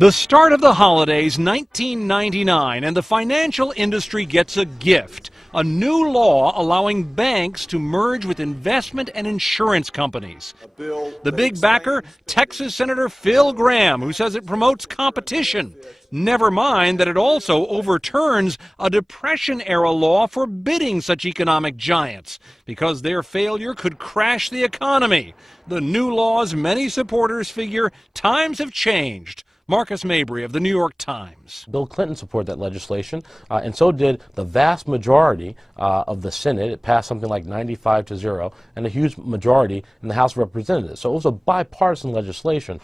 The start of the holidays, 1999, and the financial industry gets a gift. A new law allowing banks to merge with investment and insurance companies. The big backer, Texas Senator Phil Gramm, who says it promotes competition. Never mind that it also overturns a Depression-era law forbidding such economic giants, because their failure could crash the economy. The new law's many supporters figure times have changed. Marcus Mabry of the New York Times. Bill Clinton supported that legislation, and so did the vast majority of the Senate. It passed something like 95-0, and a huge majority in the House of Representatives. So it was a bipartisan legislation.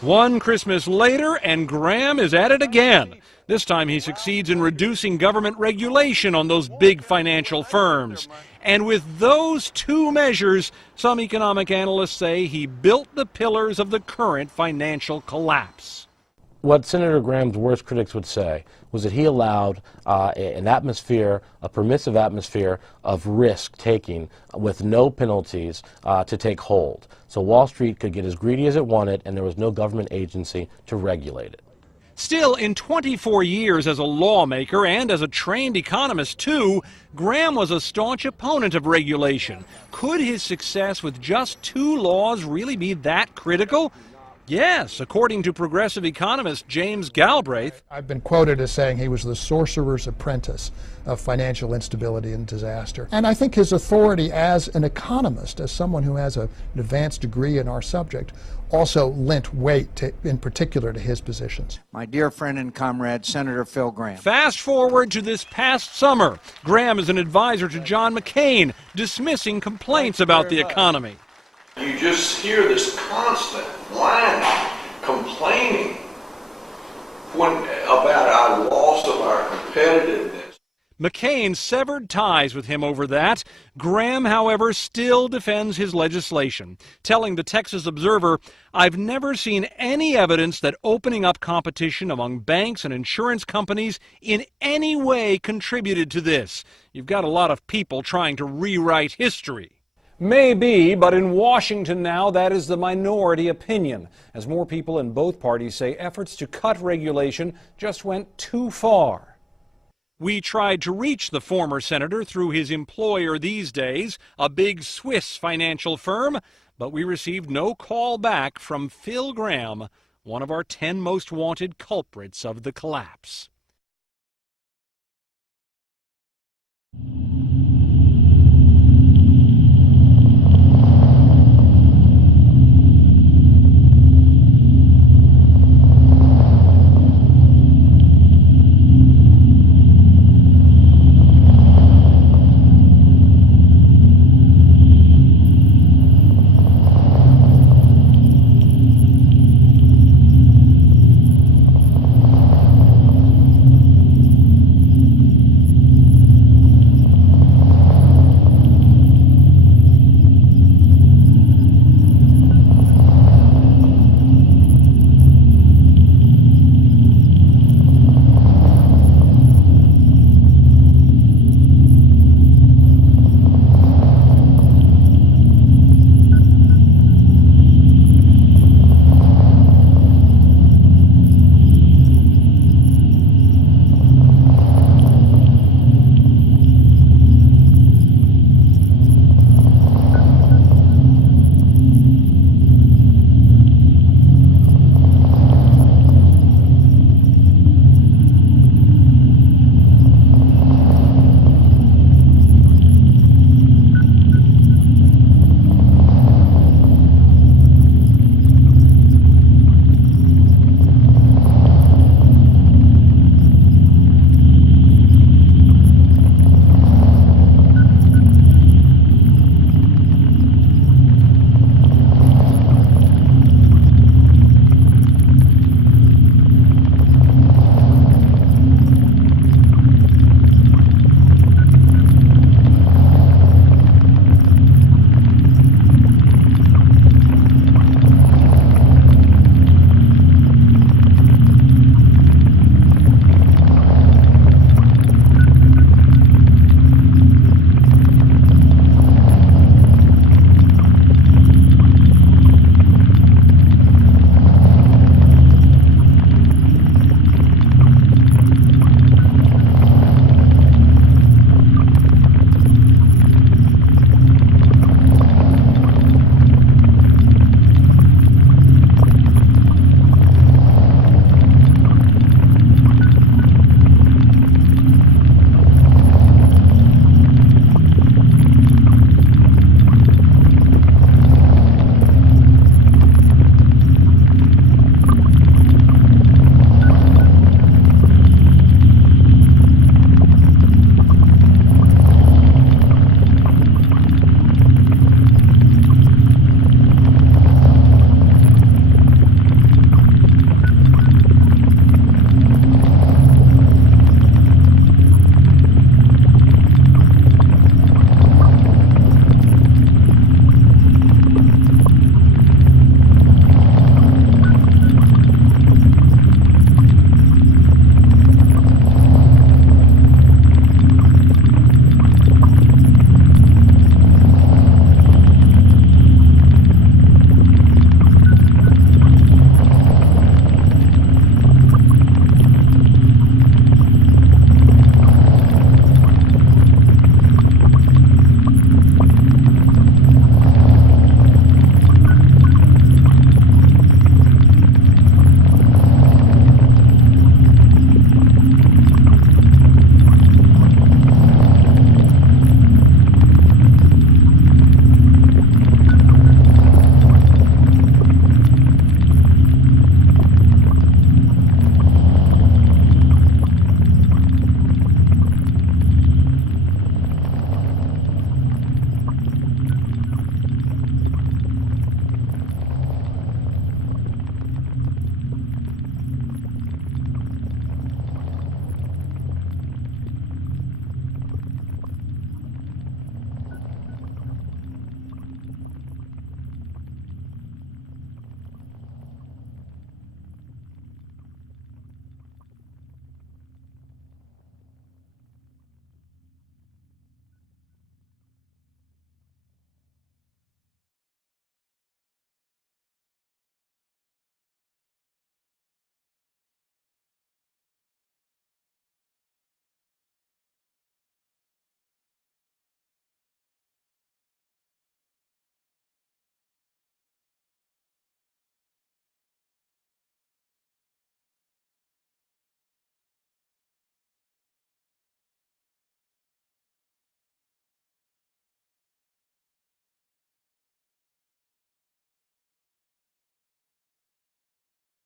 One Christmas later, and Gramm is at it again. This time he succeeds in reducing government regulation on those big financial firms. And with those two measures, some economic analysts say he built the pillars of the current financial collapse. What Senator Gramm's worst critics would say was that he allowed an atmosphere, a permissive atmosphere of risk-taking with no penalties to take hold. So Wall Street could get as greedy as it wanted, and there was no government agency to regulate it. Still, in 24 years as a lawmaker and as a trained economist, too, Gramm was a staunch opponent of regulation. Could his success with just two laws really be that critical? Yes, according to progressive economist James Galbraith. I've been quoted as saying he was the sorcerer's apprentice of financial instability and disaster. And I think his authority as an economist, as someone who has an advanced degree in our subject, also lent weight in particular to his positions. My dear friend and comrade, Senator Phil Gramm. Fast forward to this past summer. Gramm is an advisor to John McCain, dismissing complaints about the economy. You just hear this constant whining, complaining about our loss of our competitiveness. McCain severed ties with him over that. Gramm, however, still defends his legislation, telling the Texas Observer, "I've never seen any evidence that opening up competition among banks and insurance companies in any way contributed to this. You've got a lot of people trying to rewrite history." Maybe, but in Washington now, that is the minority opinion, as more people in both parties say efforts to cut regulation just went too far. We tried to reach the former senator through his employer these days, a big Swiss financial firm, but we received no call back from Phil Gramm, one of our 10 most wanted culprits of the collapse.